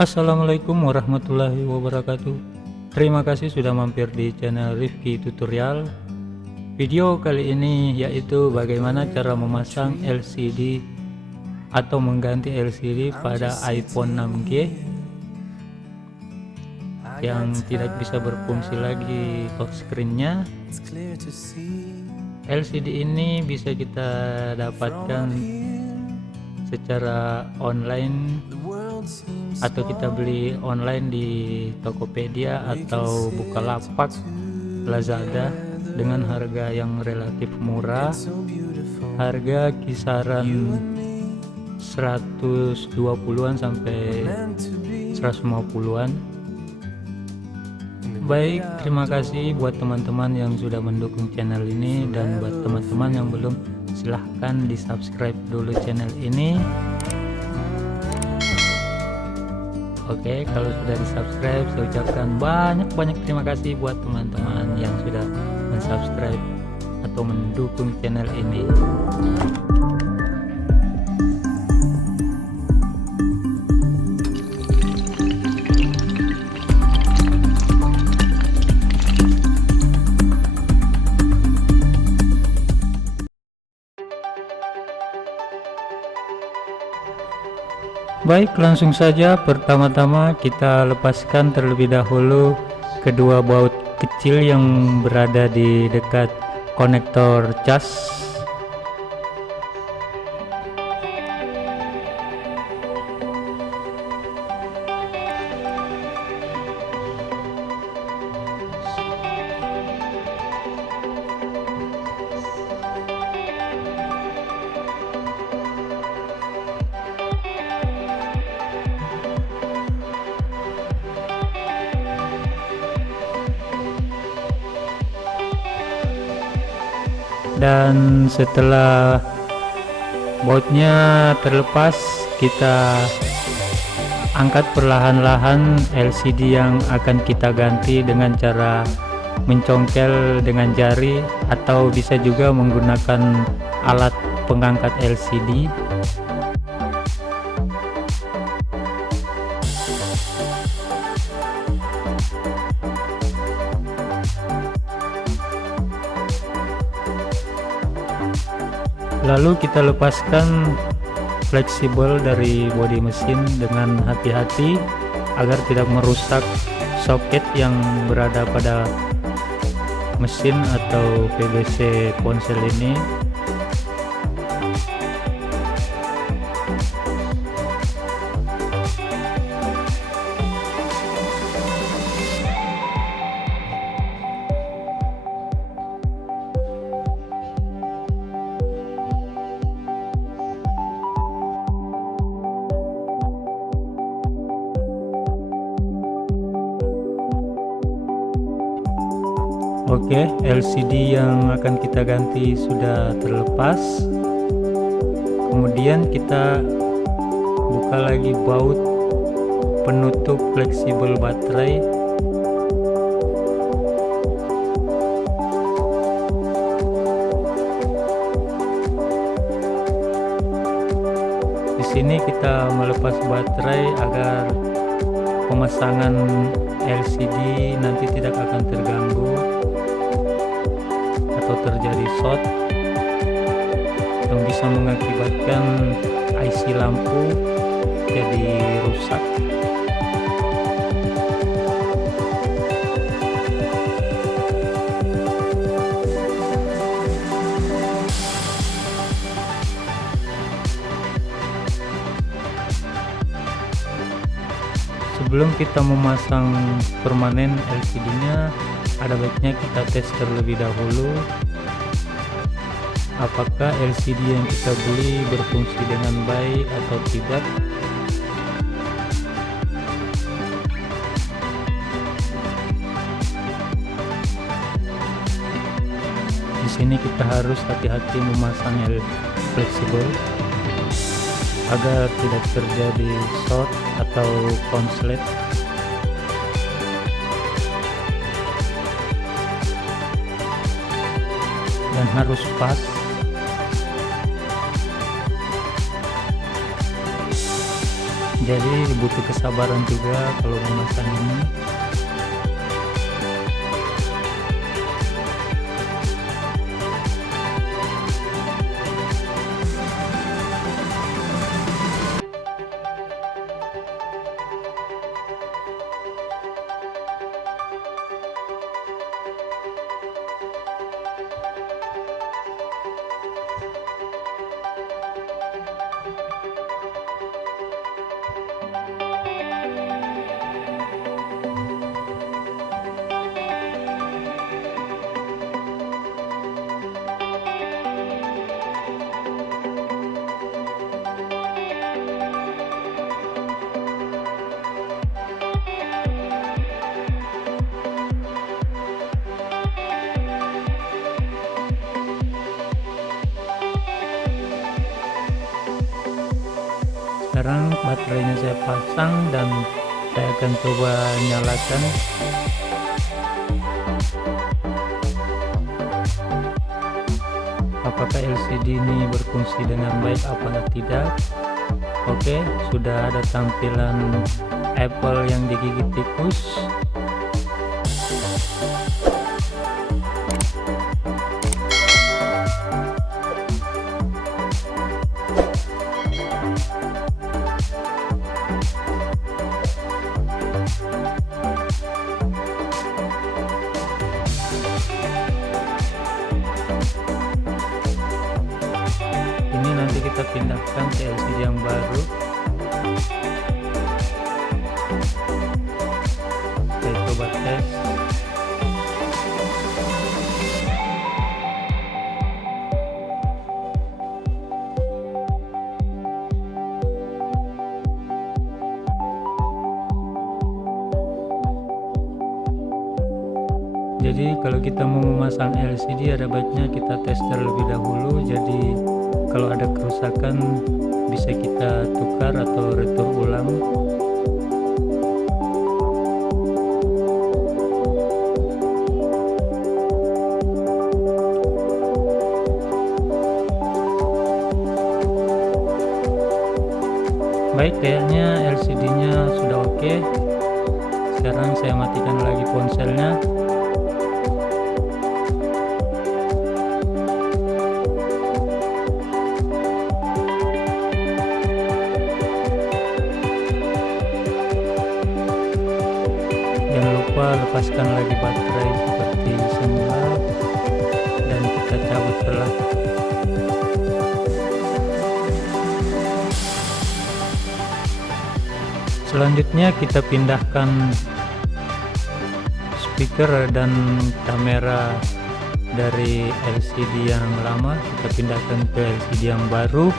Assalamualaikum warahmatullahi wabarakatuh. Terima kasih sudah mampir di channel Rifki Tutorial. Video kali ini yaitu bagaimana cara memasang LCD atau mengganti LCD pada iPhone 6G yang tidak bisa berfungsi lagi touchscreen-nya. LCD ini bisa kita dapatkan secara online atau kita beli online di Tokopedia atau Bukalapak, Lazada dengan harga yang relatif murah, harga kisaran 120-an sampai 150-an. Baik, terima kasih buat teman-teman yang sudah mendukung channel ini, dan buat teman-teman yang belum, silahkan di subscribe dulu channel ini. Oke, kalau sudah di subscribe, saya ucapkan banyak terima kasih buat teman-teman yang sudah mensubscribe atau mendukung channel ini. Baik, langsung saja. Pertama-tama kita lepaskan terlebih dahulu kedua baut kecil yang berada di dekat konektor cas. Dan setelah bautnya terlepas, kita angkat perlahan-lahan LCD yang akan kita ganti dengan cara mencongkel dengan jari, atau bisa juga menggunakan alat pengangkat LCD. Lalu kita lepaskan fleksibel dari bodi mesin dengan hati-hati agar tidak merusak soket yang berada pada mesin atau PVC ponsel ini. Oke, LCD yang akan kita ganti sudah terlepas. Kemudian kita buka lagi baut penutup fleksibel baterai. Di sini kita melepas baterai agar pemasangan LCD nanti tidak akan terganggu atau terjadi short yang bisa mengakibatkan IC lampu jadi rusak. Sebelum kita memasang permanen LCD-nya, ada baiknya kita tes terlebih dahulu apakah LCD yang kita beli berfungsi dengan baik atau tidak. Di sini kita harus hati-hati memasang fleksibel agar tidak terjadi short atau konslet. Dan harus pas. jadi butuh kesabaran juga kalau memasang ini. Sekarang baterainya saya pasang dan saya akan coba nyalakan. Apakah LCD ini berfungsi dengan baik apa tidak? Oke, sudah ada tampilan Apple yang digigit tikus. Ini nanti kita pindahkan ke LCD yang baru. Saya coba tes. Jadi kalau kita mau memasang LCD ada baiknya kita tes terlebih dahulu. Jadi kalau ada kerusakan bisa kita tukar atau retur ulang. Baik, kayaknya LCD-nya sudah oke. Sekarang saya matikan lagi ponselnya. Jangan lupa lepaskan lagi baterai seperti semula dan kita cabut pelan. Selanjutnya kita pindahkan speaker dan kamera dari LCD yang lama, kita pindahkan ke LCD yang baru.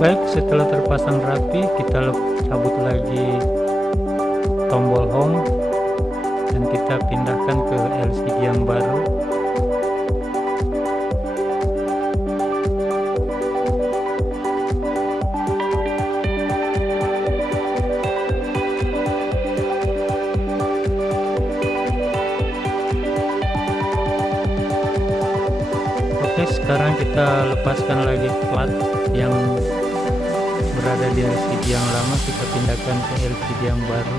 Baik, setelah terpasang rapi, kita cabut lagi tombol home dan kita pindahkan ke LCD yang baru. Oke, sekarang kita lepaskan lagi plat yang berada di LCD yang lama, kita pindahkan ke LCD yang baru.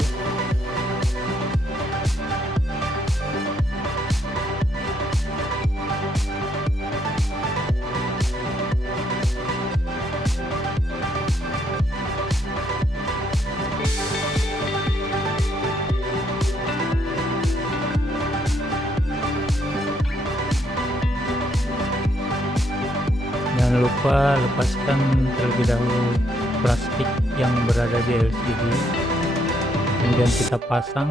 Jangan lupa lepaskan terlebih dahulu plastik yang berada di LCD, kemudian kita pasang.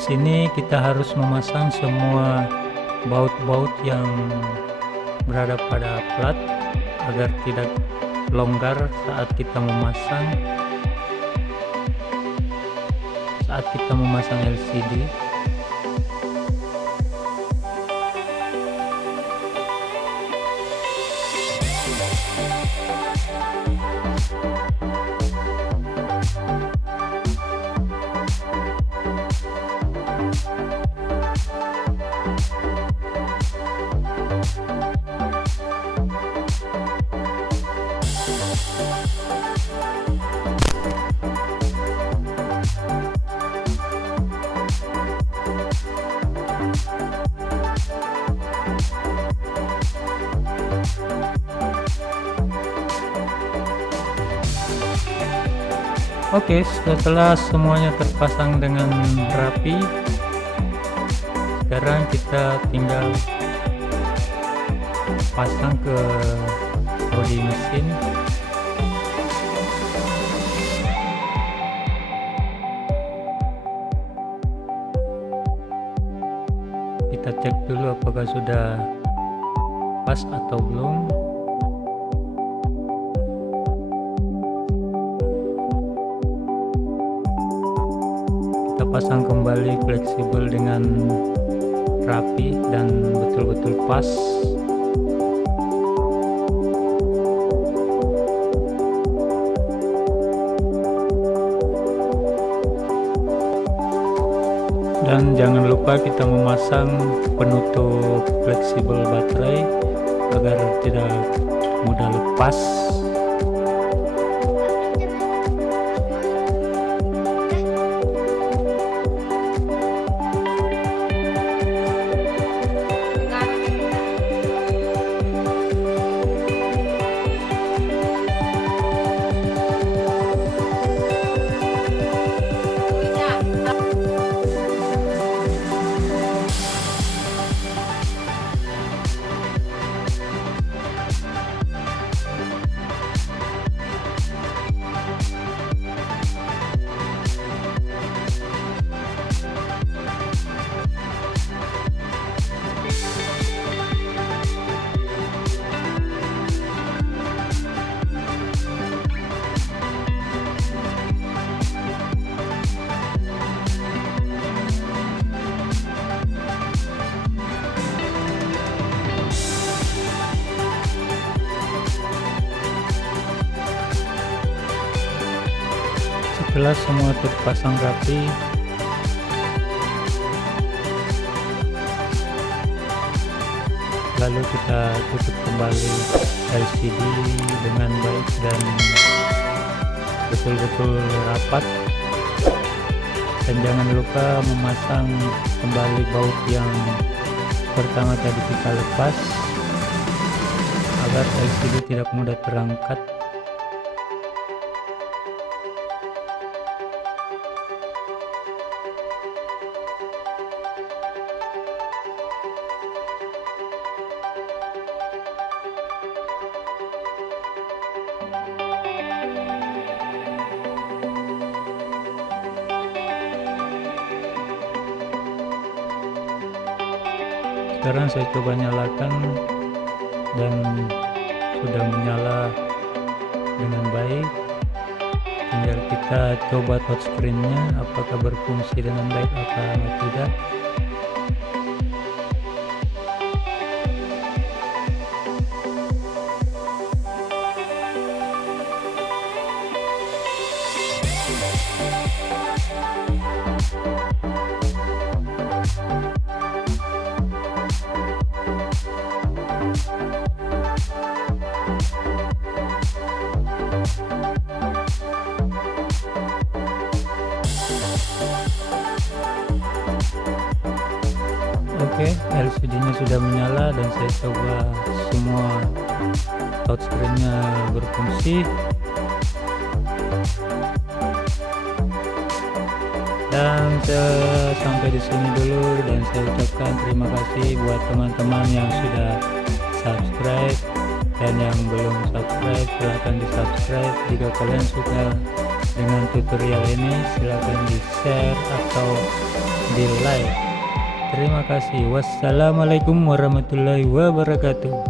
Sini kita harus memasang semua baut-baut yang berada pada plat agar tidak longgar saat kita memasang LCD. Oke, setelah semuanya terpasang dengan rapi, sekarang kita tinggal pasang ke bodi mesin. Kita cek dulu apakah sudah pas atau belum. Kita pasang kembali fleksibel dengan rapi dan betul-betul pas. Dan jangan lupa kita memasang penutup fleksibel baterai agar tidak mudah lepas. Setelah semua terpasang rapi, lalu kita tutup kembali LCD dengan baik dan betul-betul rapat. Dan jangan lupa memasang kembali baut yang pertama tadi kita lepas agar LCD tidak mudah terangkat. sekarang saya coba nyalakan dan sudah menyala dengan baik. Tinggal kita coba touchscreen-nya apakah berfungsi dengan baik apa tidak. Oke, LCD-nya sudah menyala dan saya coba semua touchscreen-nya berfungsi. Dan sampai di sini dulu, dan saya ucapkan terima kasih buat teman-teman yang sudah subscribe, dan yang belum subscribe silahkan di subscribe. Jika kalian suka dengan tutorial ini silahkan di share atau di like. Terima kasih. Wassalamualaikum warahmatullahi wabarakatuh.